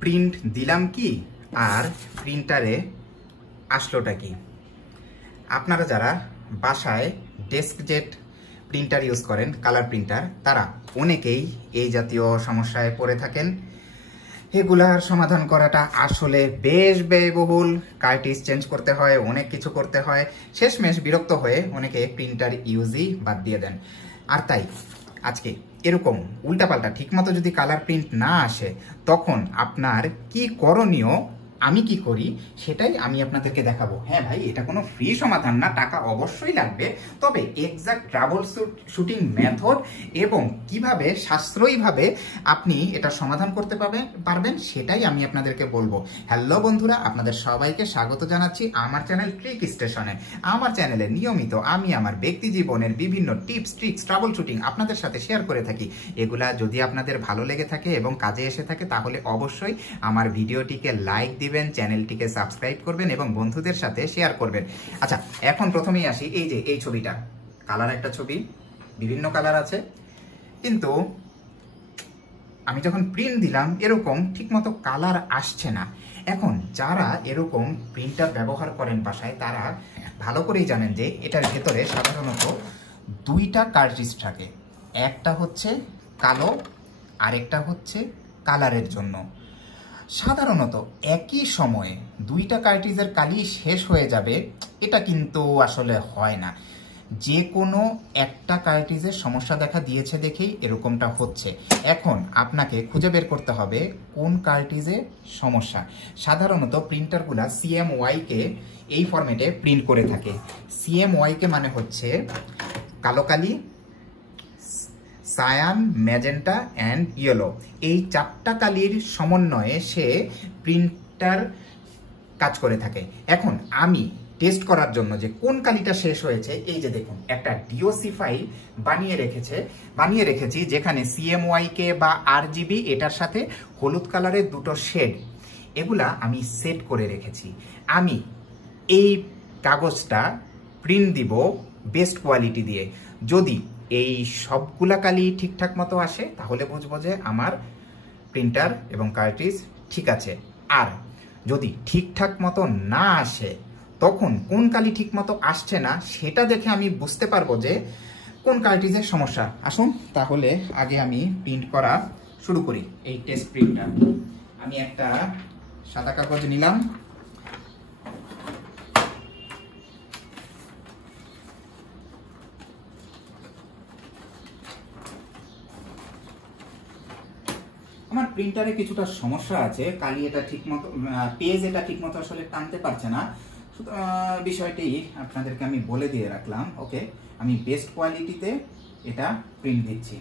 Print দিলাম কি আর প্রিন্টারে আসলোটা কি। আপনারা যারা বাসায় ডেস্কজেট প্রিন্টার ইউজ করেন, কালার প্রিন্টার, তারা অনেকেই এই জাতীয় সমস্যায় পড়ে থাকেন। এগুলার সমাধান করাটা আসলে বেশ ব্যয়বহুল, কার্টিজ চেঞ্জ করতে হয়, অনেক কিছু করতে হয়, শেষমেশ বিরক্ত হয়ে অনেকে প্রিন্টার ইউজই বাদ দিয়ে দেন। আর তাই আজকে এরকম উল্টাপাল্টা ঠিকমতো যদি কালার প্রিন্ট না আসে তখন আপনার কি করণীয়, আমি কি করি সেটাই আমি আপনাদেরকে দেখাবো। হ্যাঁ ভাই, এটা কোনো ফ্রি সমাধান না, টাকা অবশ্যই লাগবে, তবে এক্সাক্ট ট্রাবল শুটিং মেথড এবং কিভাবে সাশ্রয়ীভাবে আপনি এটা সমাধান করতে পারবেন সেটাই আমি আপনাদেরকে বলবো। হ্যালো বন্ধুরা, আপনাদের সবাইকে স্বাগত জানাচ্ছি আমার চ্যানেল ট্রিক স্টেশনে। আমার চ্যানেলে নিয়মিত আমি আমার ব্যক্তি জীবনের বিভিন্ন টিপস, ট্রিক্স, ট্রাবল শুটিং আপনাদের সাথে শেয়ার করে থাকি। এগুলা যদি আপনাদের ভালো লেগে থাকে এবং কাজে এসে থাকে তাহলে অবশ্যই আমার ভিডিওটিকে লাইক দিবেন, চ্যানেলটিকে সাবস্ক্রাইব করবেন এবং বন্ধুদের সাথে শেয়ার করবেন। আচ্ছা, এখন প্রথমেই আসি, এই যে এই ছবিটা কালার, একটা ছবি, বিভিন্ন কালার আছে, কিন্তু আমি যখন প্রিন্ট দিলাম এরকম ঠিকমতো কালার আসছে না। এখন যারা এরকম প্রিন্টার ব্যবহার করেন বাসায় তারা ভালো করেই জানেন যে এটার ভেতরে সাধারণত দুইটা কার্ট্রিজ থাকে, একটা হচ্ছে কালো আরেকটা হচ্ছে কালারের জন্য। সাধারণত একই সময়ে দুইটা কার্ট্রিজের কালি শেষ হয়ে যাবে এটা কিন্তু আসলে হয় না, যে কোনো একটা কার্ট্রিজের সমস্যা দেখা দিয়েছে দেখেই এরকমটা হচ্ছে। এখন আপনাকে খুঁজে বের করতে হবে কোন কার্ট্রিজে সমস্যা। সাধারণত প্রিন্টারগুলা CMYকে এই ফরম্যাটে প্রিন্ট করে থাকে। CMYকে মানে হচ্ছে কালো কালি, সায়ান, ম্যাজেন্টা অ্যান্ড ইয়েলো, এই চারটা কালির সমন্বয়ে সে প্রিন্টার কাজ করে থাকে। এখন আমি টেস্ট করার জন্য যে কোন কালিটা শেষ হয়েছে, এই যে দেখুন একটা DOC ফাইল বানিয়ে রেখেছি যেখানে CMYK বা RGB, এটার সাথে হলুদ কালারের দুটো শেড, এগুলা আমি সেট করে রেখেছি। আমি এই কাগজটা প্রিন্ট দিব বেস্ট কোয়ালিটি দিয়ে। যদি এই সবগুলা কালি ঠিকঠাক মতো আসে তাহলে বুঝবো যে আমার প্রিন্টার এবং কার্ট্রিজ ঠিক আছে। আর যদি ঠিকঠাক মতো না আসে তখন কোন কালি ঠিক মতো আসছে না সেটা দেখে আমি বুঝতে পারবো যে কোন কার্ট্রিজের সমস্যা। আসুন তাহলে আগে আমি প্রিন্ট করা শুরু করি। এই টেস্ট প্রিন্টার আমি একটা সাদা কাগজ নিলাম, আমার প্রিন্টারে কিছুটা সমস্যা আছে, কালি এটা ঠিকমতো, পেজ এটা ঠিকমতো আসলে টানতে পারছে না, বিষয়টি আপনাদেরকে আমি বলে দিয়ে রাখলাম। ওকে, আমি বেস্ট কোয়ালিটিতে এটা প্রিন্ট দিচ্ছি।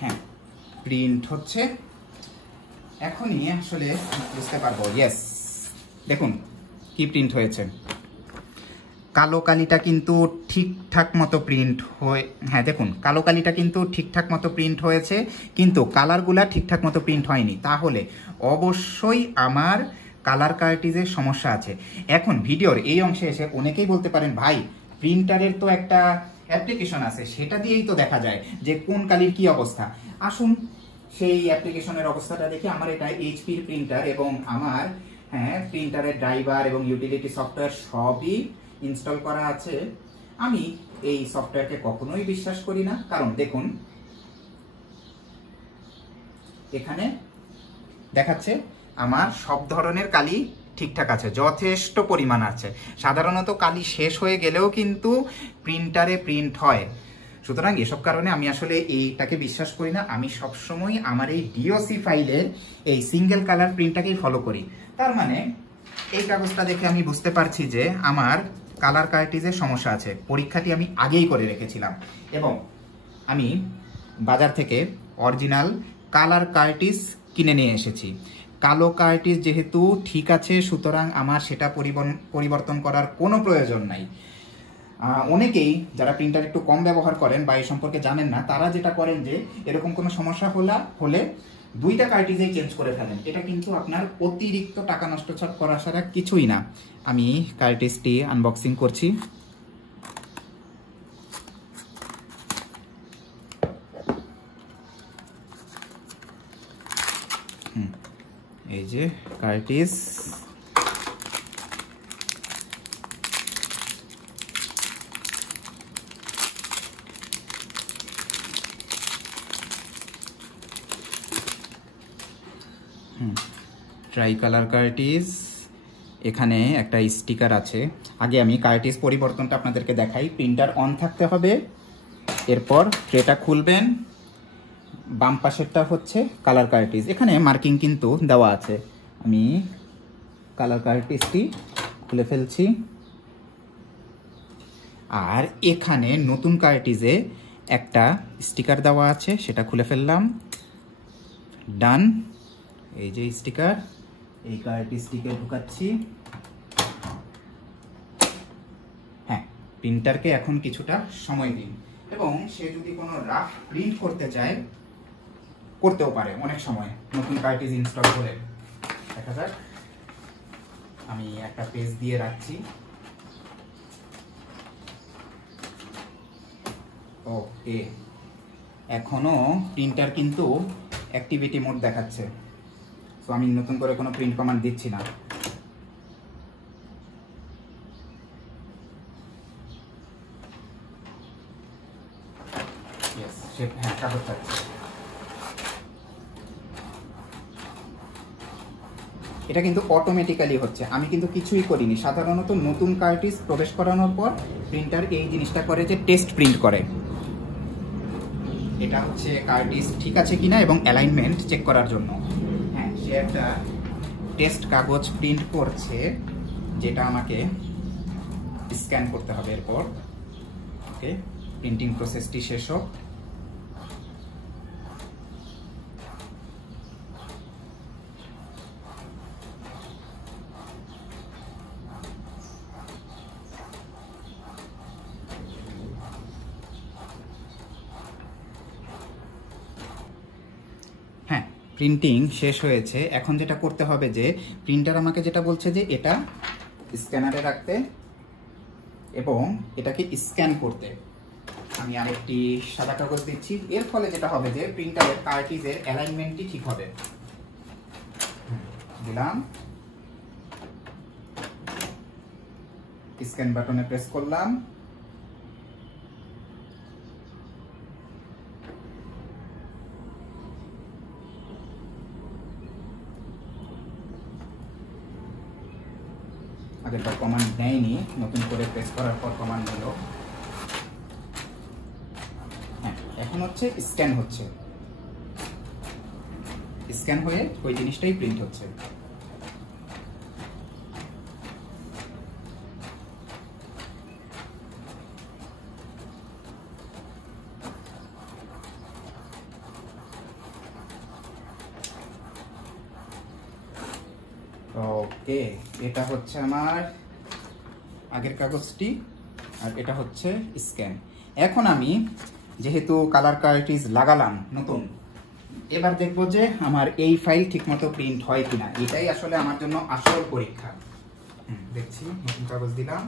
হ্যাঁ, প্রিন্ট হচ্ছে, এখনই আসলে বুঝতে পারবো। ইয়েস, দেখুন কি প্রিন্ট হয়েছে। কালো কালিটা কিন্তু ঠিকঠাক মতো প্রিন্ট হয়ে, হ্যাঁ দেখুন কালো কালিটা কিন্তু ঠিকঠাক মতো প্রিন্ট হয়েছে, কিন্তু কালারগুলা ঠিকঠাক মতো প্রিন্ট হয়নি। তাহলে অবশ্যই আমার কালার কার্ট্রিজের সমস্যা আছে। এখন ভিডিওর এই অংশে এসে অনেকেই বলতে পারেন, ভাই প্রিন্টারের তো একটা অ্যাপ্লিকেশন আছে, সেটা দিয়েই তো দেখা যায় যে কোন কালির কি অবস্থা। আসুন সেই অ্যাপ্লিকেশনের অবস্থাটা দেখি। আমার এটা HP প্রিন্টার এবং আমার প্রিন্টারের ড্রাইভার এবং ইউটিলিটি সফটওয়্যার সবই ইনস্টল করা আছে। আমি এই সফটওয়্যারকে কখনোই বিশ্বাস করি না, কারণ দেখুন এখানে দেখাচ্ছে আমার সব ধরনের কালি ঠিকঠাক আছে, যথেষ্ট পরিমাণ আছে। সাধারণত কালি শেষ হয়ে গেলেও কিন্তু প্রিন্টারে প্রিন্ট হয়। সুতরাং এসব কারণে আমি আসলে এইটাকে বিশ্বাস করি না। আমি সবসময় আমার এই DOC ফাইলের এই সিঙ্গেল কালার প্রিন্টটাকেই ফলো করি। তার মানে এই কাগজটা দেখে আমি বুঝতে পারছি যে আমার কালার কার্ট্রিজের সমস্যা আছে। পরীক্ষাটি আমি আগেই করে রেখেছিলাম এবং আমি বাজার থেকে অরিজিনাল কালার কার্ট্রিজ কিনে নিয়ে এসেছি। কালো কার্ট্রিজ যেহেতু ঠিক আছে সুতরাং আমার সেটা পরিবর্তন করার কোনো প্রয়োজন নাই। অনেকেই যারা প্রিন্টার একটু কম ব্যবহার করেন বা এই সম্পর্কে জানেন না, তারা যেটা করেন যে এরকম কোনো সমস্যা হলে 2টা কার্ট্রিজেই চেঞ্জ করে ফেলেন। এটা কিন্তু আপনার অতিরিক্ত টাকা নষ্ট করা ছাড়া কিছুই না। আমি কার্ট্রিজটি আনবক্সিং করছি। এই যে কার্ট্রিজ, ট্রাই কালার কার্ট্রিজ। এখানে একটা স্টিকার আছে। আগে আমি কার্ট্রিজ পরিবর্তনটা আপনাদেরকে দেখাই। প্রিন্টার অন থাকতে হবে, এরপর ট্রেটা খুলবেন, বাম পাশেরটা হচ্ছে কালার কার্ট্রিজ। এখানে মার্কিং কিন্তু দেওয়া আছে। আমি কালার কার্ট্রিজটি খুলে ফেলছি। আর এখানে নতুন কার্ট্রিজে একটা স্টিকার দেওয়া আছে, সেটা খুলে ফেললাম। ডান। এই যে স্টিকার, এই কার্ট্রিজটিকে ঢুকাচ্ছি। হ্যাঁ, প্রিন্টারকে এখন কিছুটা সময় দিন, এবং সে যদি কোনো রাফ প্রিন্ট করতে চায় করতেও পারে অনেক সময় নতুন কার্ট্রিজ ইনস্টল করে। দেখা যাক, আমি একটা পেজ দিয়ে রাখছি। ওকে, এখনো প্রিন্টার কিন্তু অ্যাক্টিভিটি মোড দেখাচ্ছে। সো আমি নতুন করে কোনো প্রিন্ট কমান্ড দিচ্ছি না। হ্যাঁ, কাগজ থাকছে। এটা কিন্তু অটোমেটিক্যালি হচ্ছে, আমি কিন্তু কিছুই করিনি। সাধারণত নতুন কার্ট্রিজ প্রবেশ করানোর পর প্রিন্টার এই জিনিসটা করে যে টেস্ট প্রিন্ট করে। এটা হচ্ছে কার্ট্রিজ ঠিক আছে কিনা এবং অ্যালাইনমেন্ট চেক করার জন্য। হ্যাঁ, সে একটা টেস্ট কাগজ প্রিন্ট করছে, যেটা আমাকে স্ক্যান করতে হবে এরপর। ওকে, প্রিন্টিং প্রসেসটি শেষ হোক। হ্যাঁ, প্রিন্টিং শেষ হয়েছে। এখন যেটা করতে হবে যে প্রিন্টার আমাকে যেটা বলছে যে এটা স্ক্যানারে রাখতে এবং এটাকে স্ক্যান করতে। আমি আরেকটি সাদা কাগজ দিচ্ছি। এর ফলে যেটা হবে যে প্রিন্টারের কার্ট্রিজের অ্যালাইনমেন্টটি ঠিক হবে। দিলাম, স্ক্যান বাটনে প্রেস করলাম। আগেরটা কমান্ড নেয়নি, নতুন করে প্রেস করার পর কমান্ড হলো। হ্যাঁ, এখন হচ্ছে স্ক্যান হচ্ছে, স্ক্যান হয়ে ওই জিনিসটাই প্রিন্ট হচ্ছে। ওকে, এটা হচ্ছে আমার আগের কাগজটি, আর এটা হচ্ছে স্ক্যান। এখন আমি যেহেতু কালার কার্ট্রিজ লাগালাম নতুন, এবার দেখবো যে আমার এই ফাইল ঠিকমতো প্রিন্ট হয় কিনা। এটাই আসলে আমার জন্য আসল পরীক্ষা। দেখছি, নতুন কাগজ দিলাম।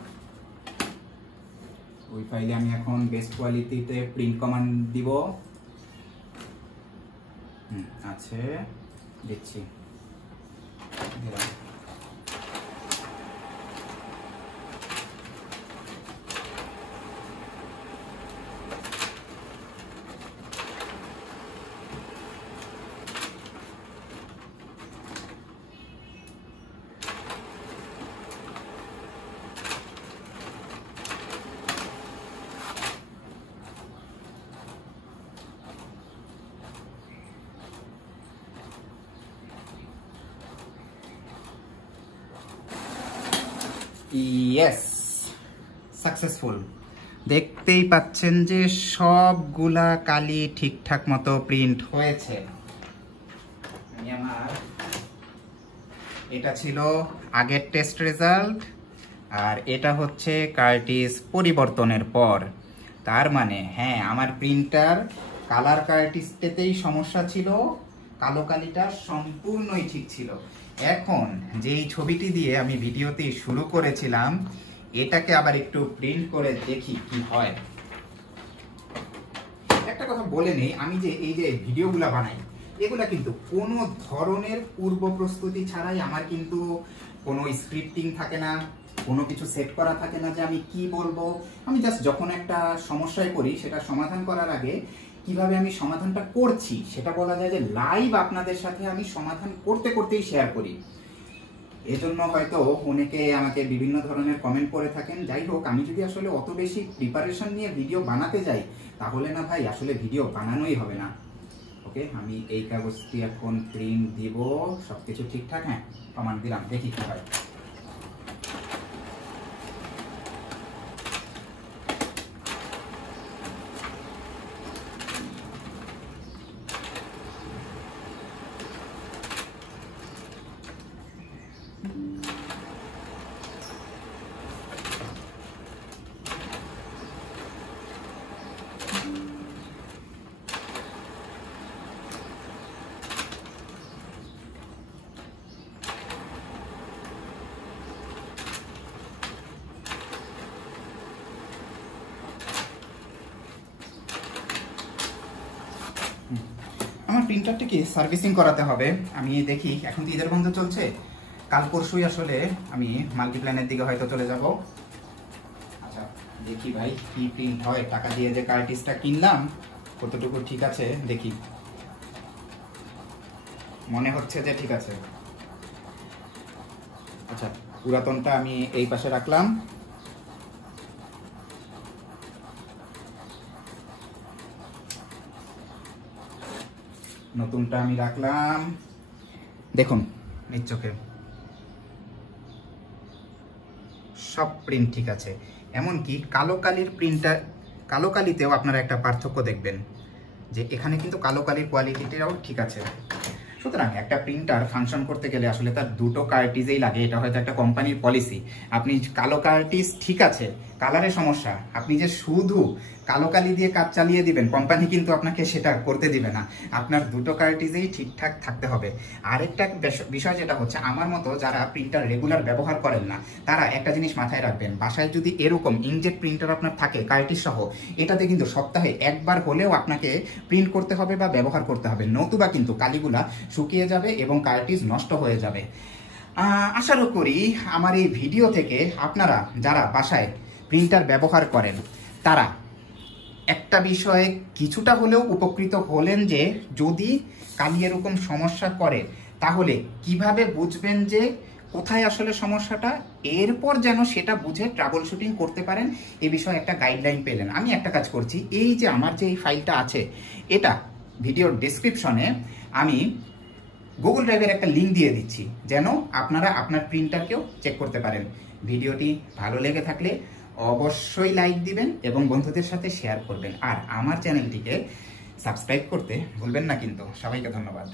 ওই ফাইলে আমি এখন বেস্ট কোয়ালিটিতে প্রিন্ট কমান্ড দিব। আছে, দেখছি। Yes, successful. দেখতেই পাচ্ছেন যে সবগুলা কালি ঠিকঠাক মতো প্রিন্ট হয়েছে। এটা ছিল আগের টেস্ট রেজাল্ট, আর এটা হচ্ছে কার্টিজ পরিবর্তনের পর। তার মানে হ্যাঁ, আমার প্রিন্টার কালার কার্টিজটাতেই সমস্যা ছিল, কালো কালিটা সম্পূর্ণই ঠিক ছিল। এখন যেই ছবিটি দিয়ে আমি ভিডিওতে শুরু করেছিলাম, এটাকে আবার একটু প্রিন্ট করে দেখি কি হয়। একটা কথা বলে নেই, আমি যে এই যে ভিডিওগুলো বানাই, এগুলা কিন্তু কোনো ধরনের পূর্ব প্রস্তুতি ছাড়াই। আমার কিন্তু কোনো স্ক্রিপ্টিং থাকে না, কোনো কিছু সেট করা থাকে না যে আমি কি বলবো। আমি জাস্ট যখন একটা সমস্যায় পড়ি, সেটা সমাধান করার আগে কিভাবে আমি সমাধানটা করছি সেটা বলা যায় যে লাইভ আপনাদের সাথে আমি সমাধান করতে করতেই শেয়ার করি। এজন্য হয়তো অনেকে আমাকে বিভিন্ন ধরনের কমেন্ট করে থাকেন। যাই হোক, আমি যদি আসলে অত বেশি প্রিপারেশন নিয়ে ভিডিও বানাতে যাই, তাহলে না ভাই আসলে ভিডিও বানানোই হবে না। ওকে, আমি এই কাগজটি এখন প্রিন্ট দিব, সবকিছু ঠিকঠাক। হ্যাঁ, কমান্ড দিলাম, দেখি কি হয়। আমার প্রিন্টারটিকে সার্ভিসিং করাতে হবে। আমি দেখি, এখন তো ঈদের বন্ধ চলছে, কাল পরশুই আসলে আমি মাল্টিপ্ল্যানের দিকে হয়তো চলে যাব। আচ্ছা, দেখি ভাই কি প্রিন্ট হয়। টাকা দিয়ে যে কার্টিজটা কিনলাম কতটুকু ঠিক আছে দেখি। মনে হচ্ছে যে ঠিক আছে। আচ্ছা, পুরাতনটা আমি এই পাশে রাখলাম। নতুনটা আমি রাখলাম। দেখুন নিজ চোখে সব প্রিন্ট ঠিক আছে। এমনকি কালো কালির প্রিন্টার, কালো কালিতেও আপনারা একটা পার্থক্য দেখবেন যে এখানে কিন্তু কালো কালির কোয়ালিটিটাও ঠিক আছে। সুতরাং একটা প্রিন্টার ফাংশন করতে গেলে আসলে তার দুটো কার্টিজেই লাগে। এটা হয়তো একটা কোম্পানির পলিসি। আপনি কালো কার্টিজ ঠিক আছে, কালারের সমস্যা, আপনি যে শুধু কালো কালি দিয়ে কাজ চালিয়ে দিবেন, কোম্পানি কিন্তু আপনাকে সেটা করতে দিবে না। আপনার দুটো কার্টিজেই ঠিকঠাক থাকতে হবে। আরেকটা বিষয় যেটা হচ্ছে, আমার মতো যারা প্রিন্টার রেগুলার ব্যবহার করেন না, তারা একটা জিনিস মাথায় রাখবেন, বাসায় যদি এরকম ইনজেট প্রিন্টার আপনার থাকে কার্টিজ সহ, এটাতে কিন্তু সপ্তাহে একবার হলেও আপনাকে প্রিন্ট করতে হবে বা ব্যবহার করতে হবে, নতুবা কিন্তু কালিগুলা শুকিয়ে যাবে এবং কার্টিজ নষ্ট হয়ে যাবে। আশা করি আমার এই ভিডিও থেকে আপনারা যারা বাসায় প্রিন্টার ব্যবহার করেন, তারা একটা বিষয়ে কিছুটা হলেও উপকৃত হলেন যে যদি কালি এরকম সমস্যা করে, তাহলে কিভাবে বুঝবেন যে কোথায় আসলে সমস্যাটা, এরপর যেন সেটা বুঝে ট্রাবল শুটিং করতে পারেন, এ বিষয়ে একটা গাইডলাইন পেলেন। আমি একটা কাজ করছি, এই যে আমার যে এই ফাইলটা আছে, এটা ভিডিওর ডেসক্রিপশনে আমি গুগল ড্রাইভের একটা লিঙ্ক দিয়ে দিচ্ছি, যেন আপনারা আপনার প্রিন্টারকেও চেক করতে পারেন। ভিডিওটি ভালো লেগে থাকলে অবশ্যই লাইক দিবেন এবং বন্ধুদের সাথে শেয়ার করবেন। আর আমার চ্যানেলটিকে সাবস্ক্রাইব করতে ভুলবেন না কিন্তু। সবাইকে ধন্যবাদ।